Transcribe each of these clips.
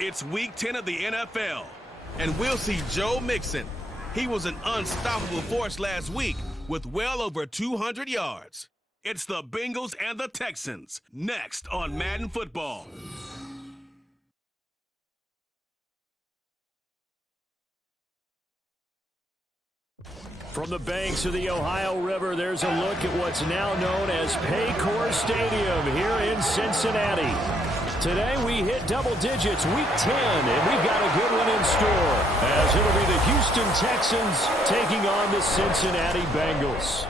It's Week 10 of the NFL, and we'll see Joe Mixon. He was an unstoppable force last week with well over 200 yards. It's the Bengals and the Texans, next on Madden Football. From the banks of the Ohio River, there's a look at what's now known as Paycor Stadium here in Cincinnati. Today we hit double digits, Week 10, and we've got a good one in store, as it'll be the Houston Texans taking on the Cincinnati Bengals.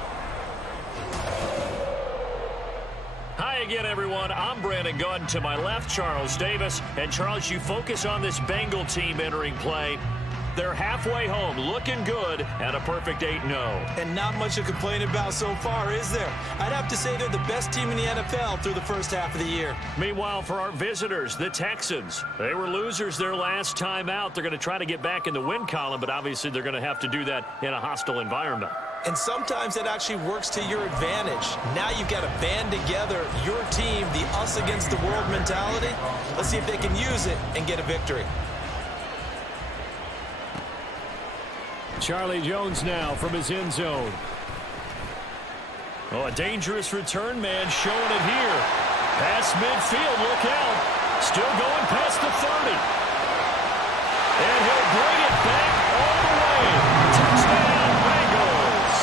Hi again, everyone. I'm Brandon Gunn. To my left, Charles Davis. And Charles, you focus on this Bengal team entering play. They're halfway home, looking good, at a perfect 8-0. And not much to complain about so far, is there? I'd have to say they're the best team in the NFL through the first half of the year. Meanwhile, for our visitors, the Texans, they were losers their last time out. They're going to try to get back in the win column, but obviously they're going to have to do that in a hostile environment. And sometimes that actually works to your advantage. Now you've got to band together your team, the us against the world mentality. Let's see if they can use it and get a victory. Charlie Jones now from his end zone. Oh, a dangerous return man showing it here. Past midfield, look out. Still going past the 30. And he'll bring it back all the way. Touchdown, Bengals.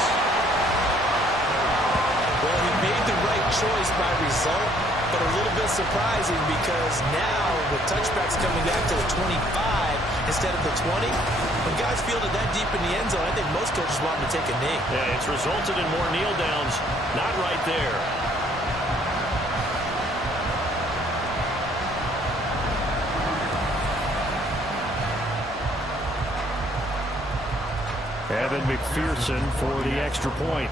Well, he made the right choice by result, but a little bit surprising because now with touchbacks coming back to the 25 instead of the 20, when guys field it that deep in the end zone, I think most coaches want them to take a knee. Yeah, it's resulted in more kneel downs. Not right there. Evan McPherson for the extra point.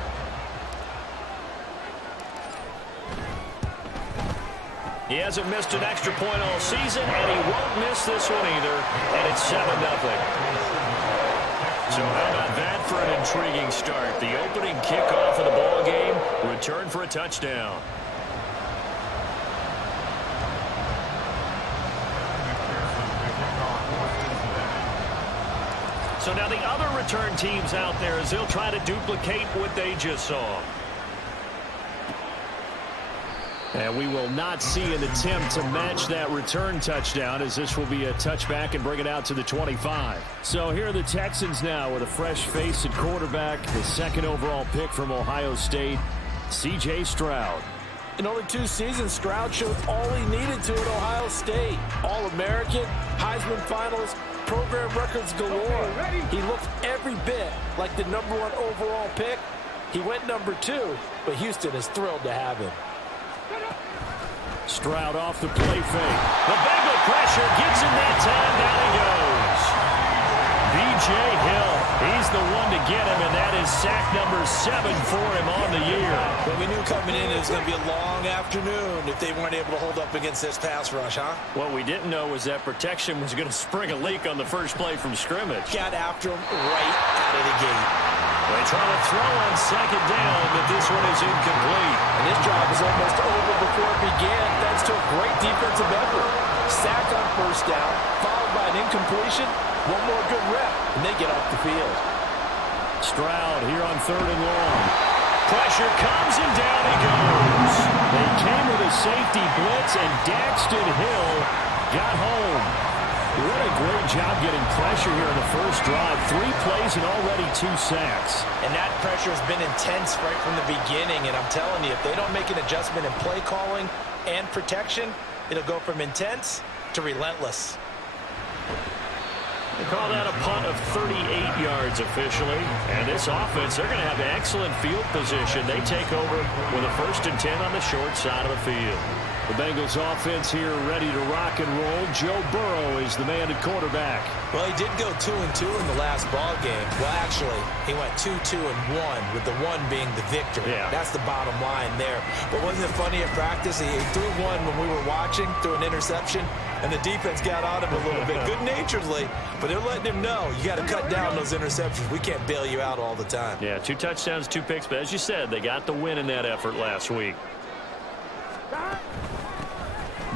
He hasn't missed an extra point all season, and he won't miss this one either, and it's 7-0. So how about that for an intriguing start? The opening kickoff of the ball game, return for a touchdown. So now the other return teams out there as they'll try to duplicate what they just saw. And we will not see an attempt to match that return touchdown, as this will be a touchback and bring it out to the 25. So here are the Texans now with a fresh face at quarterback, the second overall pick from Ohio State, C.J. Stroud. In only 2 seasons, Stroud showed all he needed to at Ohio State. All-American, Heisman finalist, program records galore. He looked every bit like the #1 overall pick. He went #2, but Houston is thrilled to have him. Stroud off the play fake. The Bengal pressure gets him that time. Down he goes. B.J. Hill, he's the one to get him, and that is sack number 7 for him on the year. Well, we knew coming in it was going to be a long afternoon if they weren't able to hold up against this pass rush, huh? What we didn't know was that protection was going to spring a leak on the first play from scrimmage. Got after him right out of the gate. They try to throw on second down, but this one is incomplete. And his job was almost over before it began, thanks to a great defensive effort. Sack on first down, followed by an incompletion. One more good rep, and they get off the field. Stroud here on 3rd and long. Pressure comes, and down he goes. They came with a safety blitz, and Daxton Hill got home. What a great job getting pressure here in the first drive. 3 plays and already 2 sacks. And that pressure has been intense right from the beginning. And I'm telling you, if they don't make an adjustment in play calling and protection, it'll go from intense to relentless. They call that a punt of 38 yards officially. And this offense, they're going to have excellent field position. They take over with a 1st and 10 on the short side of the field. The Bengals offense here ready to rock and roll. Joe Burrow is the man at quarterback. Well, he did go 2-2 in the last ball game. Well, actually, he went 2-2-1, with the 1 being the victory. Yeah. That's the bottom line there. But wasn't it funny at practice? He threw one when we were watching, threw an interception, and the defense got on him a little bit, good-naturedly. But they're letting him know, you got to cut down those interceptions. We can't bail you out all the time. Yeah, 2 touchdowns, 2 picks. But as you said, they got the win in that effort last week.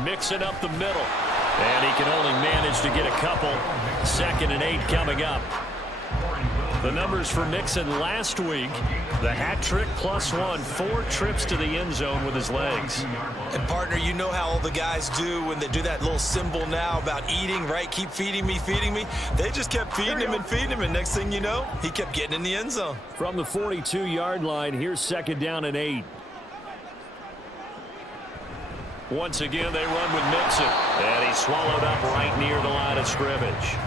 Mixing up the middle. And he can only manage to get a couple. 2nd and 8 coming up. The numbers for Mixon last week, the hat trick +1, 4 trips to the end zone with his legs. And partner, you know how all the guys do when they do that little symbol now about eating, right? Keep feeding me, feeding me. They just kept feeding him and feeding him, and next thing you know, he kept getting in the end zone. From the 42-yard line, here's 2nd down and 8. Once again, they run with Mixon, and he's swallowed up right near the line of scrimmage.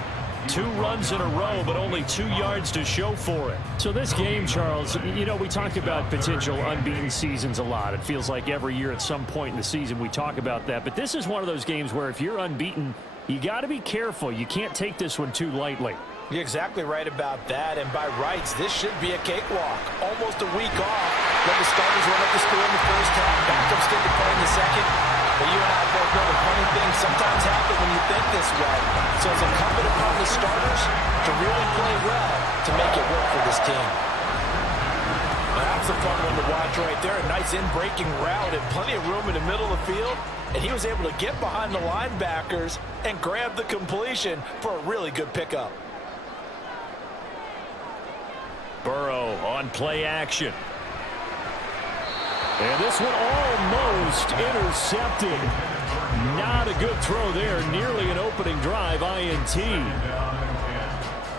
2 runs in a row, but only 2 yards to show for it. So this game, Charles, you know, we talk about potential unbeaten seasons a lot. It feels like every year at some point in the season we talk about that. But this is one of those games where if you're unbeaten, you got to be careful. You can't take this one too lightly. You're exactly right about that, and by rights, this should be a cakewalk. Almost a week off. Let the starters run up the score in the first half, backups get to play in the second. But you and I both know the funny things sometimes happen when you think this way. So it's incumbent upon the starters to really play well to make it work for this team. Now that's a fun one to watch right there. A nice in-breaking route and plenty of room in the middle of the field. And he was able to get behind the linebackers and grab the completion for a really good pickup. Burrow on play action. And this one almost intercepted. Not a good throw there. Nearly an opening drive, INT.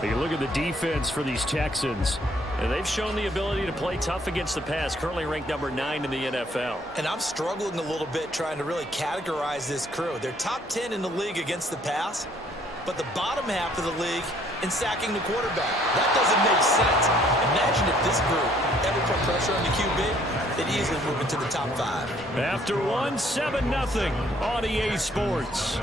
You look at the defense for these Texans. And they've shown the ability to play tough against the pass. Currently ranked number 9 in the NFL. And I'm struggling a little bit trying to really categorize this crew. They're top 10 in the league against the pass, but the bottom half of the league in sacking the quarterback. That doesn't make sense. Imagine if this group ever put pressure on the QB, they'd easily move into the top 5. After 7-0 on EA Sports.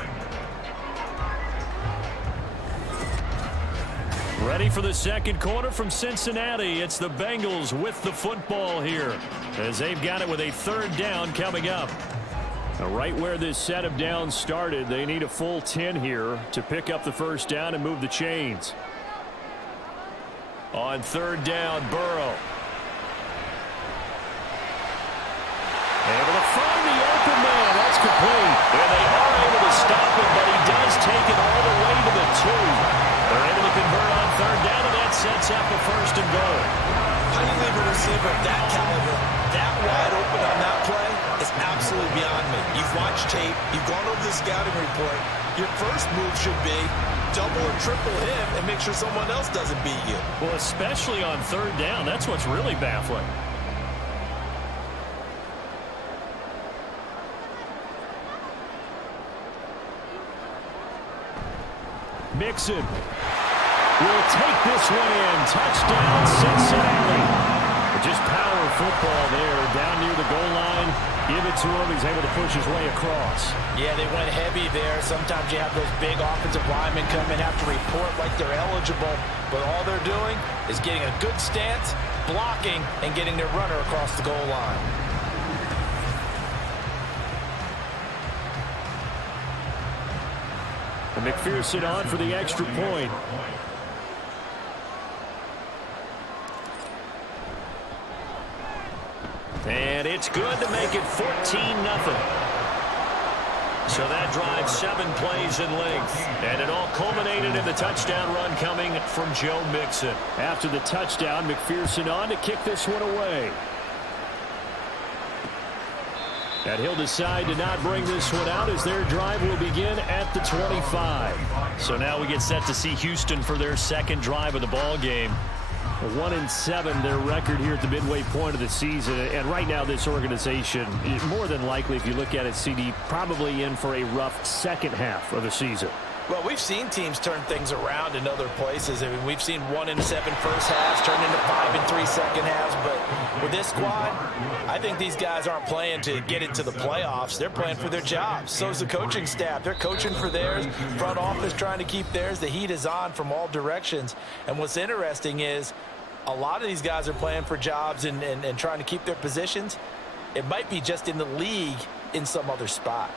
Ready for the second quarter from Cincinnati. It's the Bengals with the football here as they've got it with a 3rd down coming up. Now, right where this set of downs started, they need a full 10 here to pick up the 1st down and move the chains. On 3rd down, Burrow. Able to find the open man. That's complete. And they are able to stop him, but he does take it all the way to the 2. They're able to convert on 3rd down, and that sets up a 1st and goal. How do you leave a receiver of that caliber that wide open on that play? It's absolutely beyond me. You've watched tape. You've gone over the scouting report. Your first move should be double or triple him and make sure someone else doesn't beat you. Well, especially on 3rd down. That's what's really baffling. Mixon will take this one in. Touchdown, Cincinnati. Just power football there. Down near the goal line. Give it to him. He's able to push his way across. Yeah, they went heavy there. Sometimes you have those big offensive linemen come in, have to report like they're eligible. But all they're doing is getting a good stance, blocking, and getting their runner across the goal line. And McPherson on for the extra point. And it's good to make it 14-0. So that drives 7 plays in length. And it all culminated in the touchdown run coming from Joe Mixon. After the touchdown, McPherson on to kick this one away. And he'll decide to not bring this one out as their drive will begin at the 25. So now we get set to see Houston for their 2nd drive of the ball game. 1-7 their record here at the midway point of the season. And right now this organization, more than likely, if you look at it, CD, probably in for a rough second half of the season. Well, we've seen teams turn things around in other places. I mean, we've seen 1-7 first halves turn into 5-3 second halves. But with this squad, I think these guys aren't playing to get into the playoffs. They're playing for their jobs. So is the coaching staff. They're coaching for theirs. Front office trying to keep theirs. The heat is on from all directions. And what's interesting is a lot of these guys are playing for jobs and trying to keep their positions. It might be just in the league in some other spot.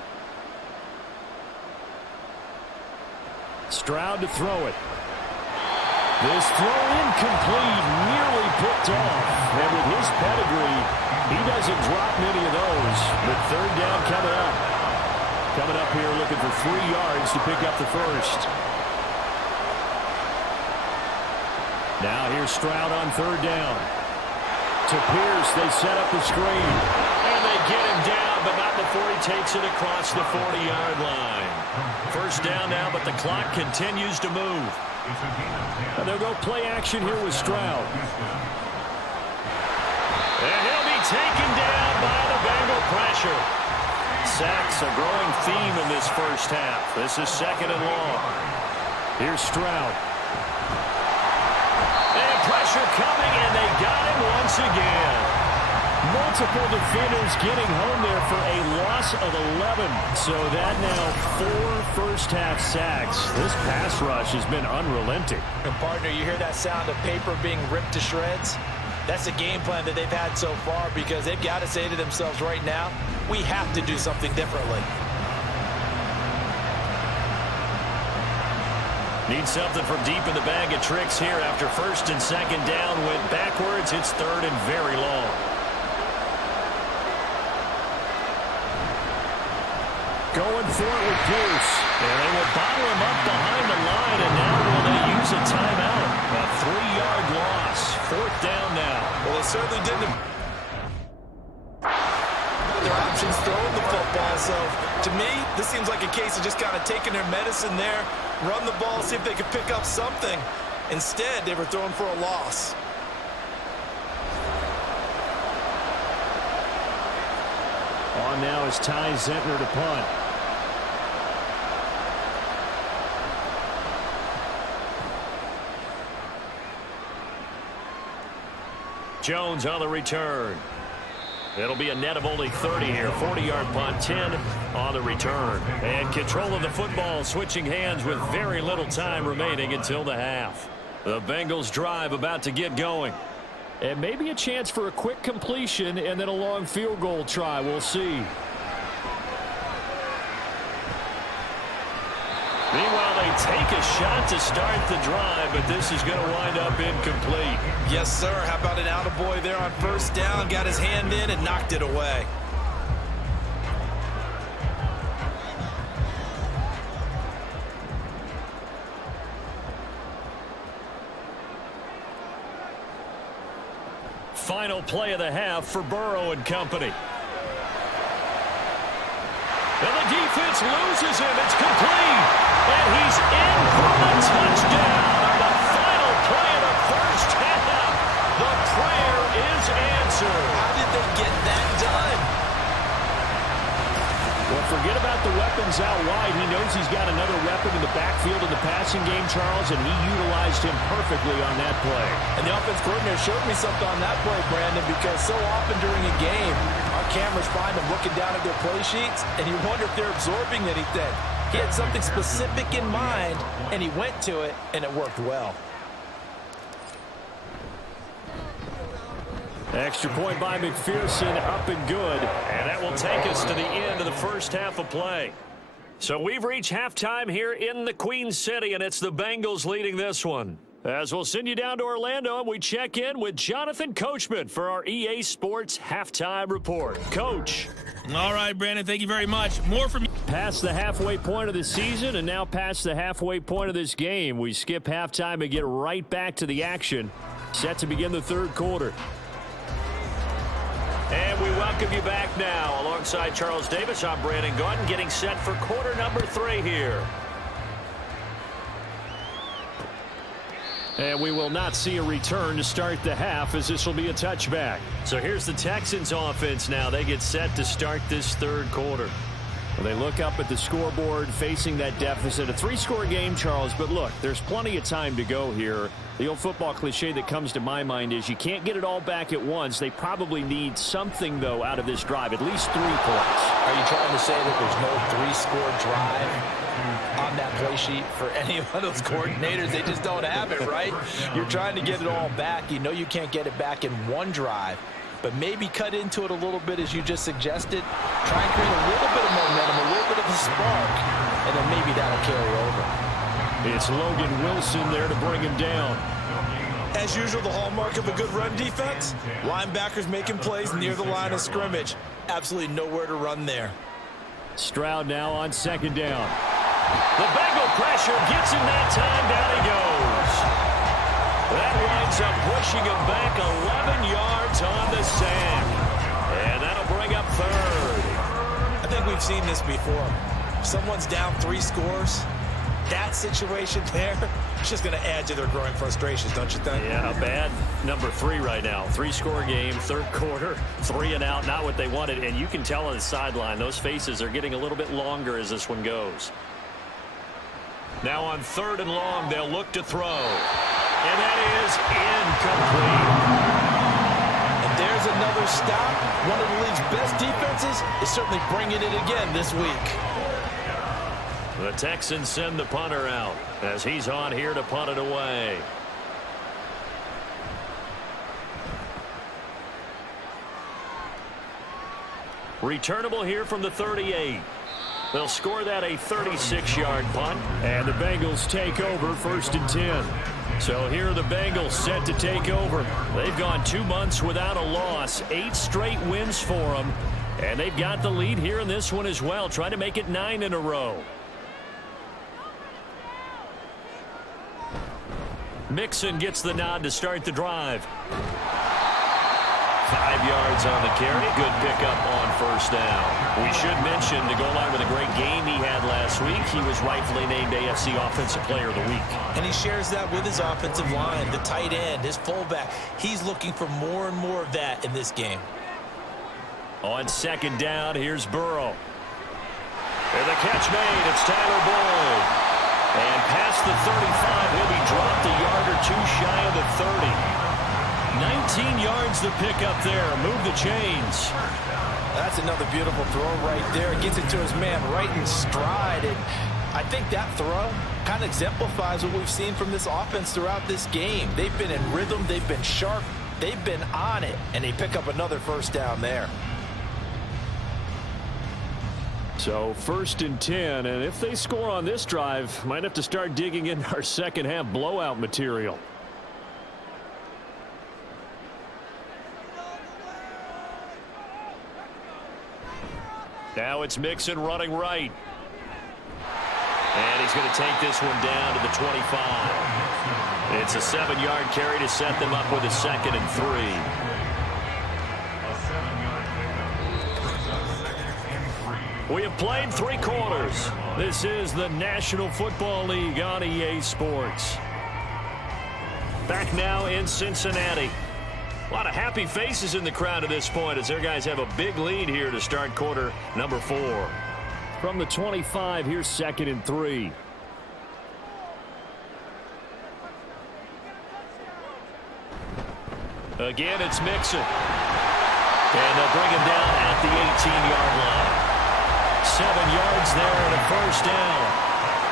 Stroud to throw it. This throw incomplete, nearly picked off. And with his pedigree, he doesn't drop many of those. But 3rd down coming up. Coming up here looking for 3 yards to pick up the first. Now here's Stroud on 3rd down. To Pierce, they set up the screen. And they get him down, but not before he takes it across the 40-yard line. First down now, but the clock continues to move. And they'll go play action here with Stroud. And he'll be taken down by the Bengal pressure. Sacks a growing theme in this first half. This is 2nd and long. Here's Stroud. And pressure coming, and they got him once again. Multiple defenders getting home there for a loss of 11. So that now 4 first-half sacks. This pass rush has been unrelenting. And partner, you hear that sound of paper being ripped to shreds? That's a game plan that they've had so far because they've got to say to themselves right now, we have to do something differently. Need something from deep in the bag of tricks here after 1st and 2nd down. Went backwards. It's 3rd and very long. Going for it with Pierce. And they will bottle him up behind the line, and now will they use a timeout? A 3-yard loss. 4th down now. Well, they certainly didn't. Their options throwing the football, so to me, this seems like a case of just kind of taking their medicine there, run the ball, see if they could pick up something. Instead, they were throwing for a loss. On now is Ty Zentner to punt. Jones on the return. It'll be a net of only 30 here. 40-yard punt, 10 on the return. And control of the football switching hands with very little time remaining until the half. The Bengals drive about to get going. And maybe a chance for a quick completion and then a long field goal try. We'll see. Meanwhile, they take a shot to start the drive, but this is going to wind up incomplete. Yes, sir. How about an attaboy there on 1st down? Got his hand in and knocked it away. Final play of the half for Burrow and company. And the defense loses him. It's complete. And he's in for the touchdown on the final play of the first half. The prayer is answered. How did they get that done? Well, forget about the weapons out wide. He knows he's got another weapon in the backfield in the passing game, Charles, and he utilized him perfectly on that play. And the offense coordinator showed me something on that play, Brandon, because so often during a game, our cameras find them looking down at their play sheets, and you wonder if they're absorbing anything. He had something specific in mind, and he went to it, and it worked well. Extra point by McPherson, up and good. And that will take us to the end of the first half of play. So we've reached halftime here in the Queen City, and it's the Bengals leading this one. As we'll send you down to Orlando, and we check in with Jonathan Coachman for our EA Sports Halftime Report. Coach. All right, Brandon, thank you very much. More from you. Past the halfway point of the season and now past the halfway point of this game. We skip halftime and get right back to the action. Set to begin the 3rd quarter. And we welcome you back now. Alongside Charles Davis, I'm Brandon Gaudin, getting set for quarter number 3 here. And we will not see a return to start the half, as this will be a touchback. So here's the Texans offense now. They get set to start this 3rd quarter. Well, they look up at the scoreboard facing that deficit. A 3-score game, Charles, but look, there's plenty of time to go here. The old football cliche that comes to my mind is you can't get it all back at once. They probably need something, though, out of this drive, at least 3 points. Are you trying to say that there's no 3-score drive on that play sheet for any one of those coordinators? They just don't have it, right? You're trying to get it all back. You know you can't get it back in one drive, but maybe cut into it a little bit as you just suggested. Try and create a little bit of momentum, a little bit of a spark, and then maybe that'll carry over. It's Logan Wilson there to bring him down. As usual, the hallmark of a good run defense, linebackers making plays near the line of scrimmage. Absolutely nowhere to run there. Stroud now on second down. The Bengal pressure gets him that time. Down he goes. That winds up pushing him back 11 yards on the sack. And that'll bring up third. I think we've seen this before. If someone's down 3 scores, that situation there, it's just going to add to their growing frustrations, don't you think? Yeah, bad number 3 right now. 3-score game, third quarter, 3 and out, not what they wanted. And you can tell on the sideline, those faces are getting a little bit longer as this one goes. Now on 3rd and long, they'll look to throw. And that is incomplete. And there's another stop. One of the league's best defenses is certainly bringing it again this week. The Texans send the punter out as he's on here to punt it away. Returnable here from the 38. They'll score that a 36-yard punt, and the Bengals take over 1st and 10. So here are the Bengals set to take over. They've gone 2 months without a loss, 8 straight wins for them, and they've got the lead here in this one as well, trying to make it 9 in a row. Mixon gets the nod to start the drive. 5 yards on the carry. Good pickup on 1st down. We should mention, to go along with a great game he had last week, he was rightfully named AFC Offensive Player of the Week. And he shares that with his offensive line, the tight end, his fullback. He's looking for more and more of that in this game. On 2nd down, here's Burrow. And the catch made. It's Tyler Boyd. And past the 35, he'll be dropped a yard or 2 shy of the 30. 19 yards to pick up there. Move the chains. That's another beautiful throw right there. Gets it to his man right in stride. And I think that throw kind of exemplifies what we've seen from this offense throughout this game. They've been in rhythm. They've been sharp. They've been on it. And they pick up another 1st down there. So 1st and 10. And if they score on this drive, might have to start digging in our second half blowout material. Now it's Mixon running right. And he's going to take this one down to the 25. It's a 7-yard carry to set them up with a 2nd and 3. We have played 3 quarters. This is the National Football League on EA Sports. Back now in Cincinnati. A lot of happy faces in the crowd at this point as their guys have a big lead here to start quarter number 4. From the 25, here's 2nd and 3. Again, it's Mixon. And they'll bring him down at the 18-yard line. 7 yards there and a 1st down.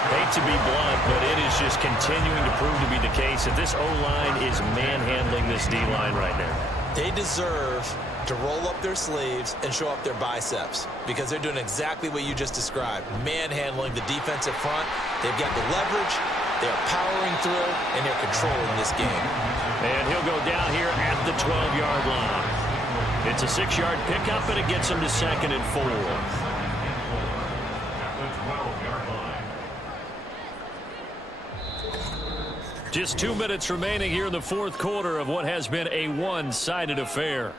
Hate to be blunt, but it is just continuing to prove to be the case that this O-line is manhandling this D-line right now. They deserve to roll up their sleeves and show up their biceps because they're doing exactly what you just described, manhandling the defensive front. They've got the leverage, they're powering through, and they're controlling this game. And he'll go down here at the 12-yard line. It's a 6-yard pickup, and it gets him to 2nd and 4. Just 2 minutes remaining here in the 4th quarter of what has been a one-sided affair.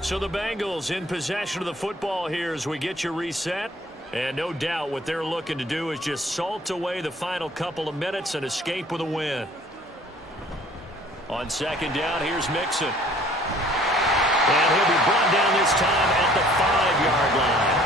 So the Bengals in possession of the football here as we get you reset. And no doubt what they're looking to do is just salt away the final couple of minutes and escape with a win. On 2nd down, here's Mixon. And he'll be brought down this time at the 5-yard line.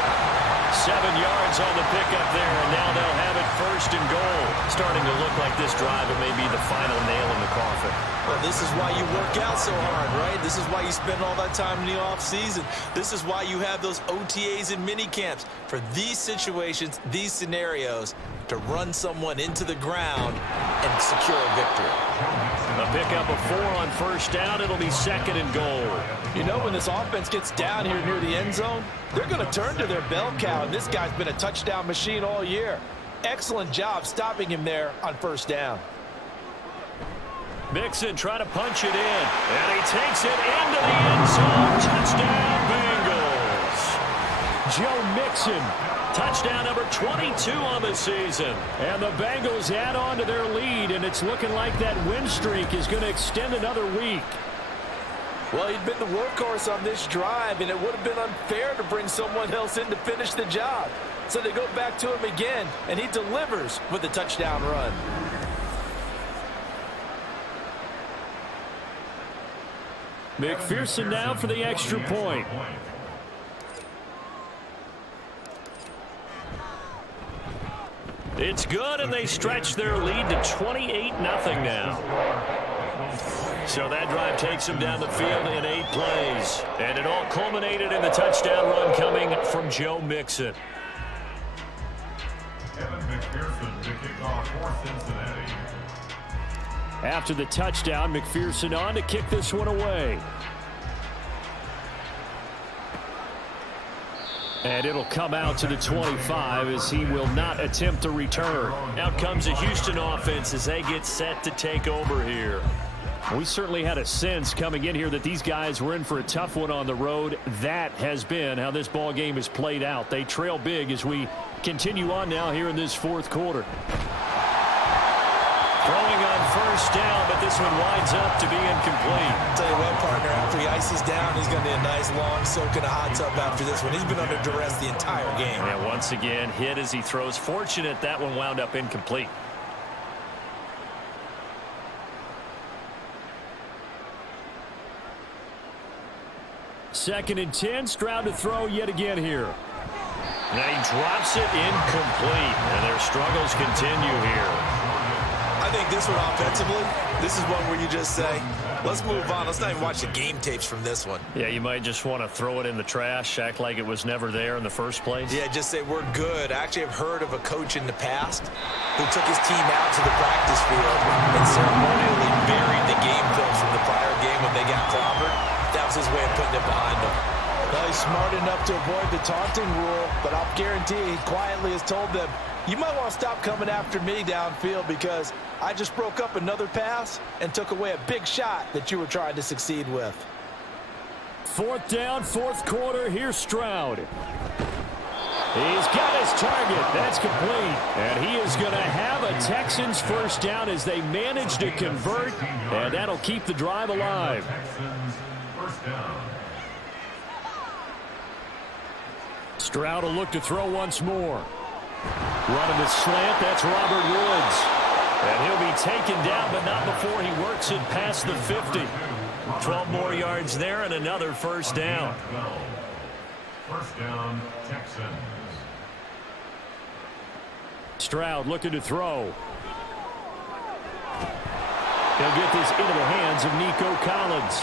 7 yards on the pickup there, and now they'll have it 1st and goal. Starting to look like this drive, it may be the final nail in the coffin. Well, this is why you work out so hard, right? This is why you spend all that time in the offseason. This is why you have those OTAs and mini camps for these situations, these scenarios, to run someone into the ground and secure a victory. A pickup of 4 on 1st down. It'll be 2nd and goal. You know, when this offense gets down here near the end zone, they're going to turn to their bell cow, and this guy's been a touchdown machine all year. Excellent job stopping him there on 1st down. Mixon trying to punch it in, and he takes it into the end zone. Touchdown, Bengals. Joe Mixon. Touchdown number 22 on the season. And the Bengals add on to their lead, and it's looking like that win streak is going to extend another week. Well, he'd been the workhorse on this drive, and it would have been unfair to bring someone else in to finish the job. So they go back to him again, and he delivers with a touchdown run. McPherson now for the extra point. It's good, and they stretch their lead to 28-0 now. So that drive takes them down the field in 8 plays. And it all culminated in the touchdown run coming from Joe Mixon. After the touchdown, McPherson on to kick this one away. And it'll come out to the 25 as he will not attempt a return. Out comes the Houston offense as they get set to take over here. We certainly had a sense coming in here that these guys were in for a tough one on the road. That has been how this ball game has played out. They trail big as we continue on now here in this fourth quarter. Throwing on first down, but this one winds up to be incomplete. Tell you what, partner, after he ices down, he's going to need a nice long soak in a hot tub after this one. He's been under duress the entire game. And once again, hit as he throws. Fortunate that one wound up incomplete. Second and 10, Stroud to throw yet again here. Now he drops it incomplete, and their struggles continue here. I think this one offensively, this is one where you just say, let's move on. Let's not even watch the game tapes from this one. Yeah, you might just want to throw it in the trash, act like it was never there in the first place. Yeah, just say we're good. I actually have heard of a coach in the past who took his team out to the practice field and ceremonially buried the game films from the prior game when they got clobbered. That was his way of putting it behind him. Well, he's smart enough to avoid the taunting rule, but I'll guarantee he quietly has told them, you might want to stop coming after me downfield because I just broke up another pass and took away a big shot that you were trying to succeed with. Fourth down, fourth quarter. Here's Stroud. He's got his target. That's complete. And he is going to have a Texans first down as they manage to convert, and that'll keep the drive alive. Stroud will look to throw once more. Running the slant, that's Robert Woods. And he'll be taken down, but not before he works it past the 50. 12 more yards there and another first down. First down, Texans. Stroud looking to throw. He'll get this into the hands of Nico Collins.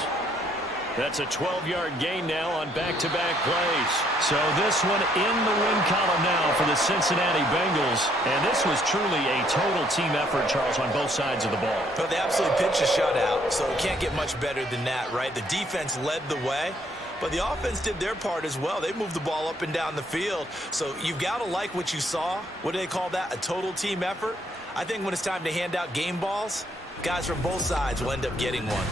That's a 12-yard gain now on back-to-back plays. So this one in the win column now for the Cincinnati Bengals. And this was truly a total team effort, Charles, on both sides of the ball. But they absolutely pitched a shutout, so it can't get much better than that, right? The defense led the way, but the offense did their part as well. They moved the ball up and down the field. So you've got to like what you saw. What do they call that? A total team effort? I think when it's time to hand out game balls, guys from both sides will end up getting one.